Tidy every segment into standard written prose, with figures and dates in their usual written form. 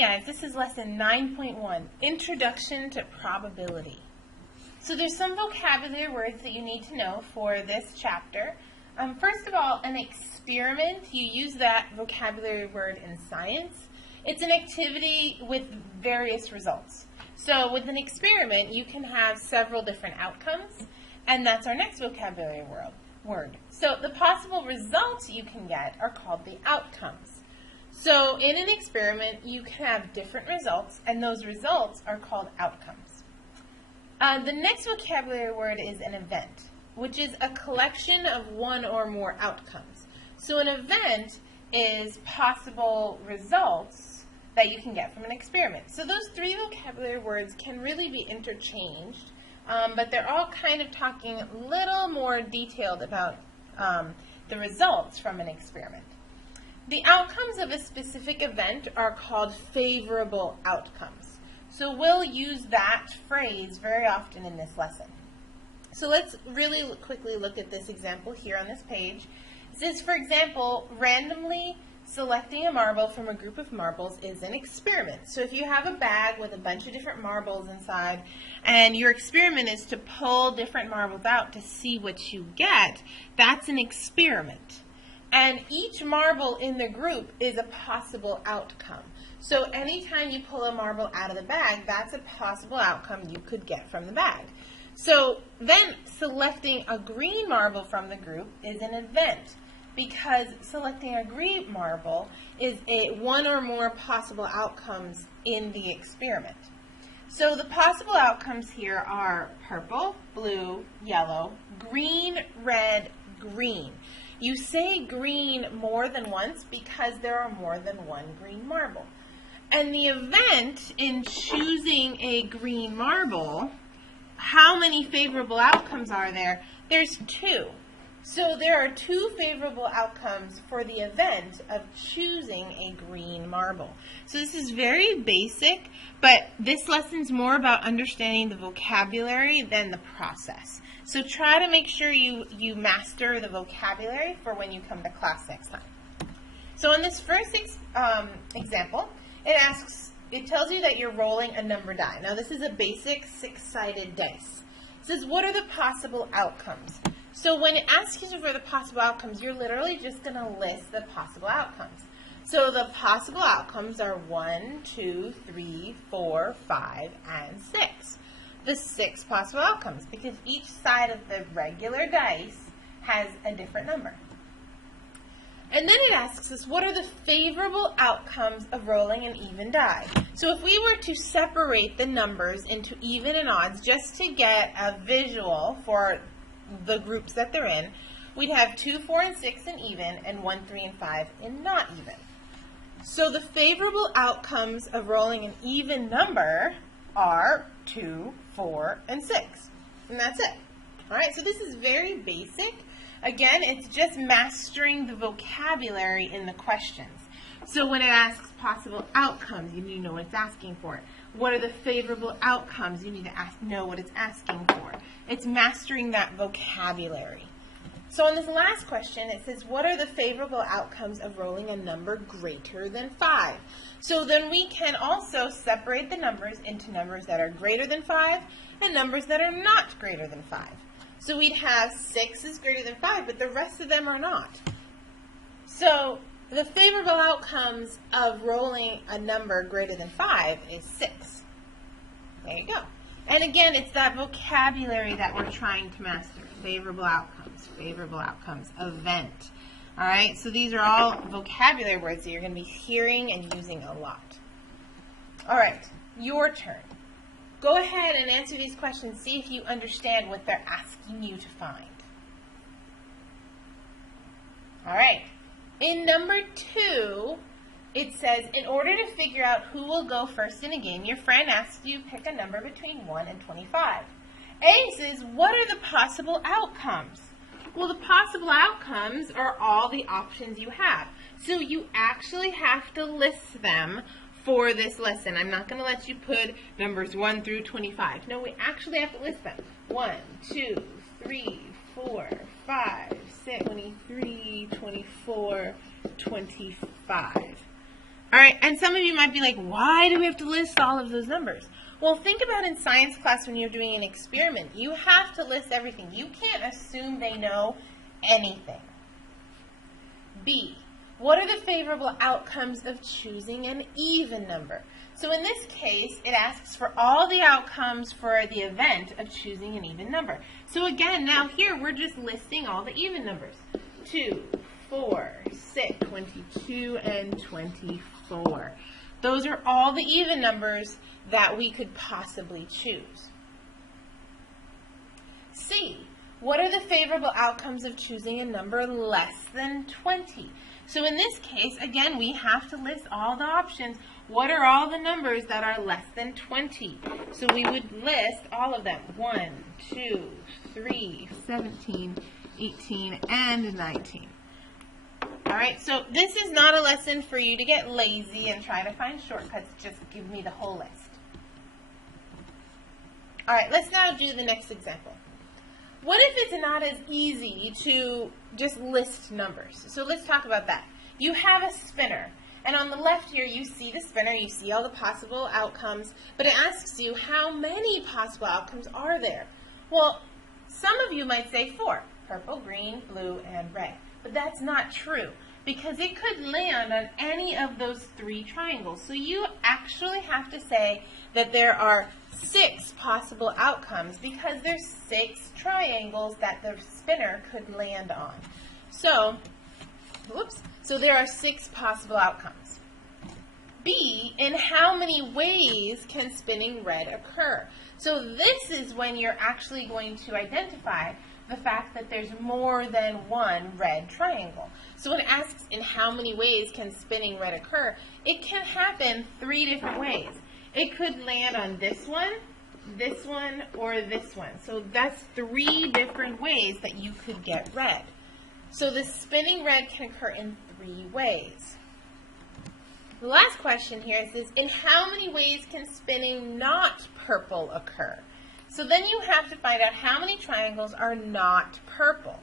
Guys, this is lesson 9.1, Introduction to Probability. So there's some vocabulary words that you need to know for this chapter. First of all, an experiment, you use that vocabulary word in science. It's an activity with various results. So with an experiment, you can have several different outcomes, and that's our next vocabulary word. So the possible results you can get are called the outcomes. So in an experiment, you can have different results, and those results are called outcomes. The next vocabulary word is an event, which is a collection of one or more outcomes. So an event is possible results that you can get from an experiment. So those three vocabulary words can really be interchanged, but they're all kind of talking a little more detailed about the results from an experiment. The outcomes of a specific event are called favorable outcomes. So we'll use that phrase very often in this lesson. So let's really quickly look at this example here on this page. It says, for example, randomly selecting a marble from a group of marbles is an experiment. So if you have a bag with a bunch of different marbles inside, and your experiment is to pull different marbles out to see what you get, that's an experiment. And each marble in the group is a possible outcome. So anytime you pull a marble out of the bag, that's a possible outcome you could get from the bag. So then selecting a green marble from the group is an event, because selecting a green marble is one or more possible outcomes in the experiment. So the possible outcomes here are purple, blue, yellow, green, red, green. You say green more than once because there are more than one green marble. And the event in choosing a green marble, how many favorable outcomes are there? There's two. So there are two favorable outcomes for the event of choosing a green marble. So this is very basic, but this lesson's more about understanding the vocabulary than the process. So try to make sure you master the vocabulary for when you come to class next time. So in this first example, it tells you that you're rolling a number die. Now this is a basic six-sided dice. It says, what are the possible outcomes? So when it asks you for the possible outcomes, you're literally just going to list the possible outcomes. So the possible outcomes are 1, 2, 3, 4, 5, and 6. The 6 possible outcomes, because each side of the regular dice has a different number. And then it asks us, what are the favorable outcomes of rolling an even die? So if we were to separate the numbers into even and odds just to get a visual for the groups that they're in, we'd have 2, 4, and 6 in even, and 1, 3, and 5 in not even. So the favorable outcomes of rolling an even number are 2, 4, and 6. And that's it. All right, so this is very basic. Again, it's just mastering the vocabulary in the questions. So when it asks possible outcomes, you need to know what it's asking for. What are the favorable outcomes? You need to know what it's asking for. It's mastering that vocabulary. So on this last question, it says, what are the favorable outcomes of rolling a number greater than 5? So then we can also separate the numbers into numbers that are greater than 5 and numbers that are not greater than 5. So we'd have 6 is greater than 5, but the rest of them are not. So the favorable outcomes of rolling a number greater than 5 is 6. There you go. And again, it's that vocabulary that we're trying to master. Favorable outcomes, event. All right, so these are all vocabulary words that you're going to be hearing and using a lot. All right, your turn. Go ahead and answer these questions. See if you understand what they're asking you to find. All right, in number 2, it says, in order to figure out who will go first in a game, your friend asks you to pick a number between 1 and 25. A says, what are the possible outcomes? Well, the possible outcomes are all the options you have. So you actually have to list them for this lesson. I'm not going to let you put numbers 1 through 25. No, we actually have to list them. 1, 2, 3, 4, 5, 6, 23, 24, 25. All right, and some of you might be like, why do we have to list all of those numbers? Well, think about in science class when you're doing an experiment. You have to list everything. You can't assume they know anything. B, what are the favorable outcomes of choosing an even number? So in this case, it asks for all the outcomes for the event of choosing an even number. So again, now here we're just listing all the even numbers. 2, 4, 6, 22, and 24. Those are all the even numbers that we could possibly choose. C, what are the favorable outcomes of choosing a number less than 20? So in this case, again, we have to list all the options. What are all the numbers that are less than 20? So we would list all of them. 1, 2, 3, 17, 18, and 19. All right, so this is not a lesson for you to get lazy and try to find shortcuts. Just give me the whole list. All right, let's now do the next example. What if it's not as easy to just list numbers? So let's talk about that. You have a spinner, and on the left here you see the spinner, you see all the possible outcomes, but it asks you how many possible outcomes are there? Well, some of you might say 4, purple, green, blue, and red. But that's not true, because it could land on any of those 3 triangles. So you actually have to say that there are 6 possible outcomes, because there's 6 triangles that the spinner could land on. So, so there are 6 possible outcomes. B, in how many ways can spinning red occur? So this is when you're actually going to identify the fact that there's more than one red triangle. So when it asks in how many ways can spinning red occur, it can happen 3 different ways. It could land on this one, or this one. So that's 3 different ways that you could get red. So the spinning red can occur in 3 ways. The last question here is, in how many ways can spinning not purple occur? So then you have to find out how many triangles are not purple.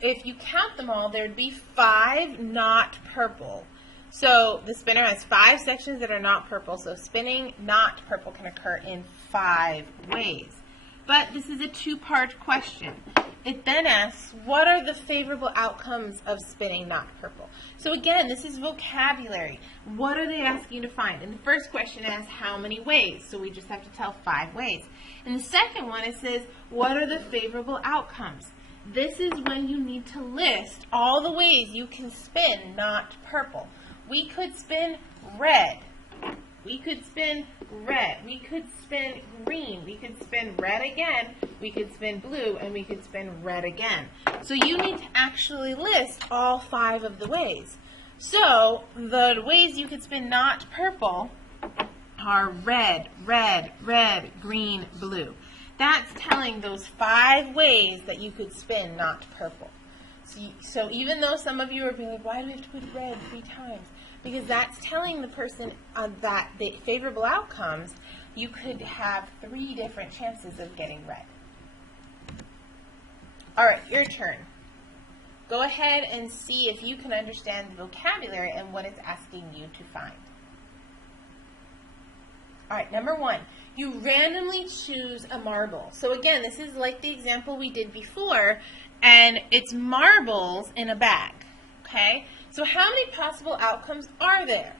If you count them all, there'd be 5 not purple. So the spinner has 5 sections that are not purple, so spinning not purple can occur in 5 ways. But this is a 2-part question. It then asks, what are the favorable outcomes of spinning not purple? So again, this is vocabulary. What are they asking you to find? And the first question asks, how many ways? So we just have to tell 5 ways. And the second one, it says, what are the favorable outcomes? This is when you need to list all the ways you can spin not purple. We could spin red. We could spin red. We could spin green. We could spin red again. We could spin blue, and we could spin red again. So you need to actually list all 5 of the ways. So the ways you could spin not purple are red, red, red, green, blue. That's telling those 5 ways that you could spin not purple. So even though some of you are being like, why do we have to put red 3 times? Because that's telling the person that the favorable outcomes, you could have 3 different chances of getting red. All right, your turn. Go ahead and see if you can understand the vocabulary and what it's asking you to find. All right, number 1, you randomly choose a marble. So again, this is like the example we did before, and it's marbles in a bag, okay? So how many possible outcomes are there?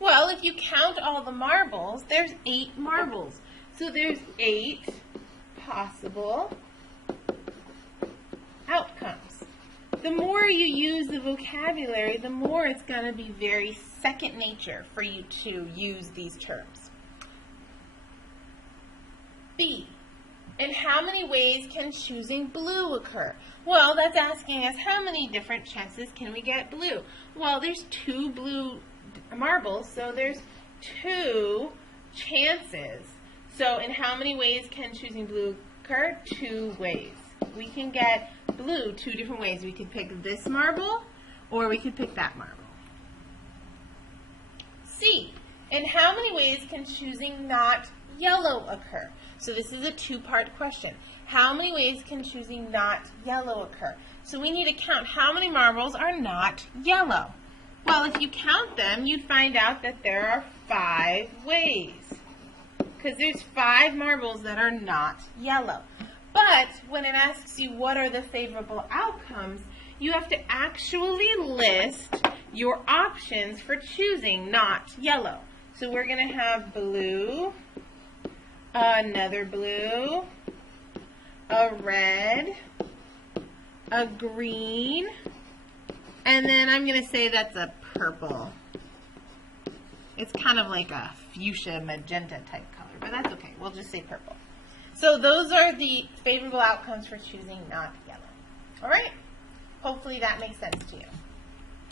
Well, if you count all the marbles, there's 8 marbles. So there's 8 possible outcomes. The more you use the vocabulary, the more it's going to be very second nature for you to use these terms. B, in how many ways can choosing blue occur? Well, that's asking us how many different chances can we get blue? Well, there's 2 blue marbles, so there's 2 chances. So in how many ways can choosing blue occur? 2 ways. We can get blue 2 different ways. We could pick this marble, or we could pick that marble. C, in how many ways can choosing not yellow occur? So this is a 2-part question. How many ways can choosing not yellow occur? So we need to count how many marbles are not yellow. Well, if you count them, you'd find out that there are 5 ways. Because there's 5 marbles that are not yellow. But when it asks you what are the favorable outcomes, you have to actually list your options for choosing not yellow. So we're going to have blue, another blue, a red, a green, and then I'm going to say that's a purple. It's kind of like a fuchsia magenta type color, but that's okay. We'll just say purple. So those are the favorable outcomes for choosing not yellow. All right? Hopefully that makes sense to you.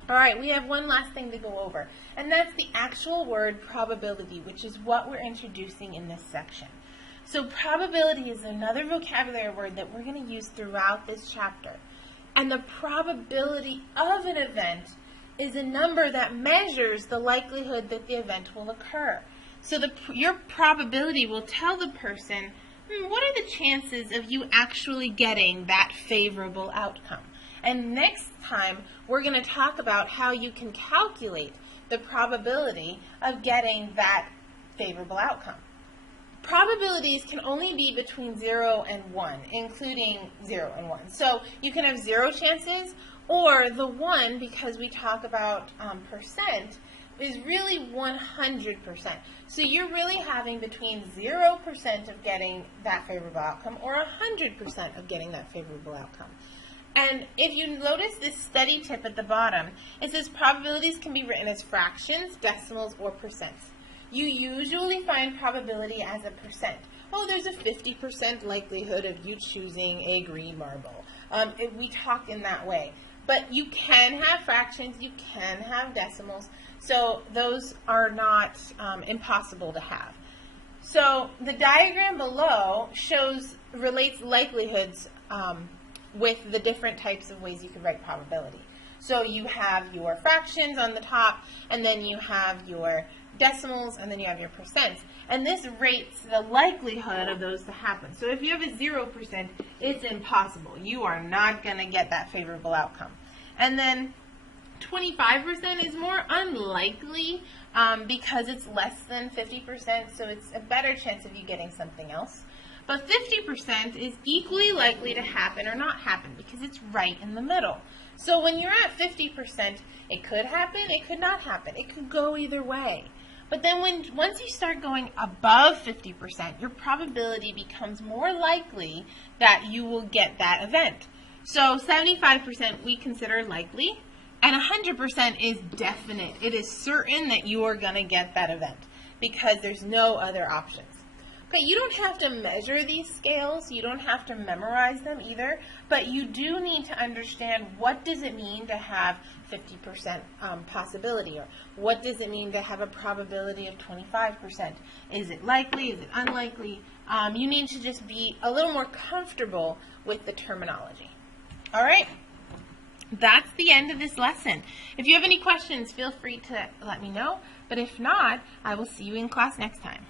All right, we have one last thing to go over, and that's the actual word probability, which is what we're introducing in this section. So probability is another vocabulary word that we're going to use throughout this chapter. And the probability of an event is a number that measures the likelihood that the event will occur. So your probability will tell the person, what are the chances of you actually getting that favorable outcome? And next time, we're going to talk about how you can calculate the probability of getting that favorable outcome. Probabilities can only be between 0 and 1, including 0 and 1. So you can have 0 chances, or the 1, because we talk about percent, is really 100%. So you're really having between 0% of getting that favorable outcome or 100% of getting that favorable outcome. And if you notice this study tip at the bottom, it says probabilities can be written as fractions, decimals, or percents. You usually find probability as a percent. Oh, there's a 50% likelihood of you choosing a green marble. We talk in that way. But you can have fractions, you can have decimals, so those are not impossible to have. So the diagram below relates likelihoods with the different types of ways you could write probability. So you have your fractions on the top, and then you have your decimals, and then you have your percents. And this rates the likelihood of those to happen. So if you have a 0%, it's impossible. You are not going to get that favorable outcome. And then 25% is more unlikely because it's less than 50%, so it's a better chance of you getting something else. But 50% is equally likely to happen or not happen because it's right in the middle. So when you're at 50%, it could happen, it could not happen. It could go either way. But then once you start going above 50%, your probability becomes more likely that you will get that event. So 75% we consider likely, and 100% is definite. It is certain that you are going to get that event because there's no other options. Okay, you don't have to measure these scales. You don't have to memorize them either, but you do need to understand what does it mean to have 50% possibility, or what does it mean to have a probability of 25%? Is it likely? Is it unlikely? You need to just be a little more comfortable with the terminology. All right? That's the end of this lesson. If you have any questions, feel free to let me know, but if not, I will see you in class next time.